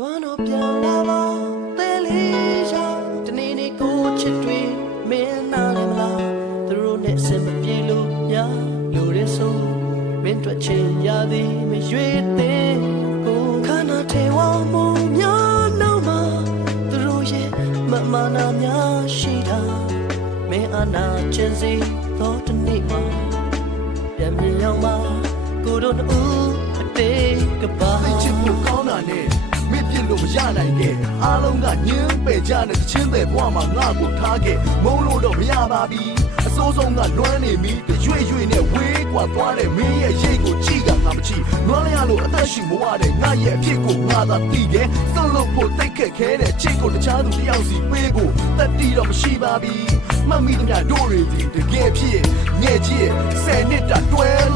လွမ်းတော့ပြန်လာပါတဲလေးရှာတနေ့နေ့ကိုချစ်တွေမင်းနာလည်းမလားသူတို့နဲ့အစင်မပြေလို့ညာလို့ရဲဆိုမင်းတို့ချင်ရသည်မရွေသေးကိုခန္ဓာထေဝမှုများနောက်မှာသူတို့ရဲ့မမနာများရှိတာမင်းအနာချင်စီတော့တနေ့မှာပြန်မြင်ရောက်မှာကိုတို့တို့အတေးကပါသိချစ်ဖို့ကောင်းတာနဲ့မစ်ပြစ် လို့မရနိုင်ခဲ့အားလုံးကညင်းပယ်ကြတဲ့ချင်းတဲ့ဘဝမှာငါ့ကိုထားခဲ့မုံလို့တော့မရပါပြီအစိုးဆုံးကလွမ်းနေပြီတရွေ့ရွေ့နဲ့ဝေးကွာသွားတဲ့မင်းရဲ့ရိတ်ကိုကြည့်ကငါမကြည့်လွမ်းလျလို့အသက်ရှိမဝတဲ့ငါရဲ့အဖြစ်ကိုငါသာသိခဲ့စွန့်လို့ဖို့တိတ်ခက်ခဲတဲ့ချစ်ကိုတခြားသူတယောက်စီပေးဖို့တတ်တီတော့မရှိပါပြီမှတ်မိသမျှတို့တွေဒီတကယ်ဖြစ်ငဲ့ချစ်ဆယ်နှစ်တာတွဲလိုက်ရောင်းတော့ပြန်လာပါ